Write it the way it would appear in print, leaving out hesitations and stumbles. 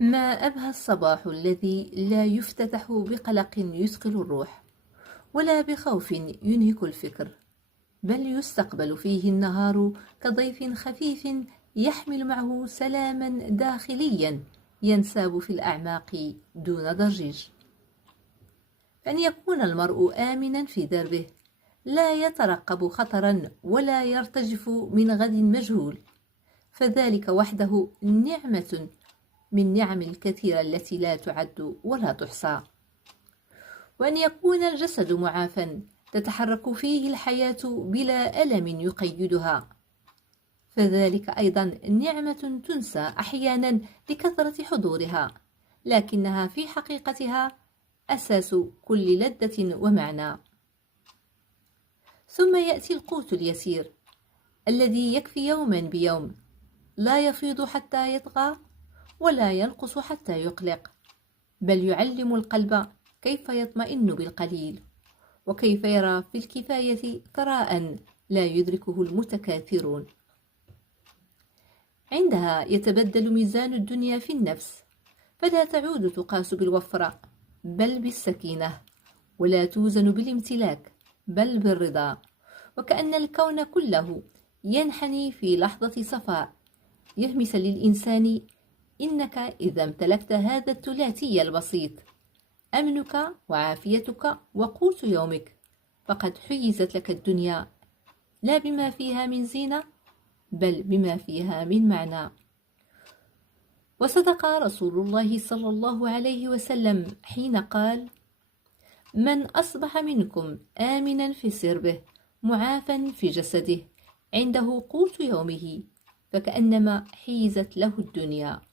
ما أبهى الصباح الذي لا يفتتح بقلق يثقل الروح، ولا بخوف ينهك الفكر، بل يستقبل فيه النهار كضيف خفيف يحمل معه سلاما داخليا ينساب في الأعماق دون ضجيج. أن يكون المرء آمنا في دربه، لا يترقب خطرا ولا يرتجف من غد مجهول، فذلك وحده نعمة من نعم الكثيرة التي لا تعد ولا تحصى. وأن يكون الجسد معافى تتحرك فيه الحياة بلا ألم يقيدها، فذلك أيضا نعمة تنسى أحيانا لكثرة حضورها، لكنها في حقيقتها أساس كل لذة ومعنى. ثم يأتي القوت اليسير الذي يكفي يوما بيوم، لا يفيض حتى يطغى ولا ينقص حتى يقلق، بل يعلم القلب كيف يطمئن بالقليل، وكيف يرى في الكفاية ثراء لا يدركه المتكاثرون. عندها يتبدل ميزان الدنيا في النفس، فلا تعود تقاس بالوفرة بل بالسكينة، ولا توزن بالامتلاك بل بالرضا، وكأن الكون كله ينحني في لحظة صفاء يهمس للإنسان: إنك إذا امتلكت هذا الثلاثي البسيط، أمنك وعافيتك وقوت يومك، فقد حيزت لك الدنيا، لا بما فيها من زينة بل بما فيها من معنى. وصدق رسول الله صلى الله عليه وسلم حين قال: من أصبح منكم آمنا في سربه معافا في جسده عنده قوت يومه، فكأنما حيزت له الدنيا.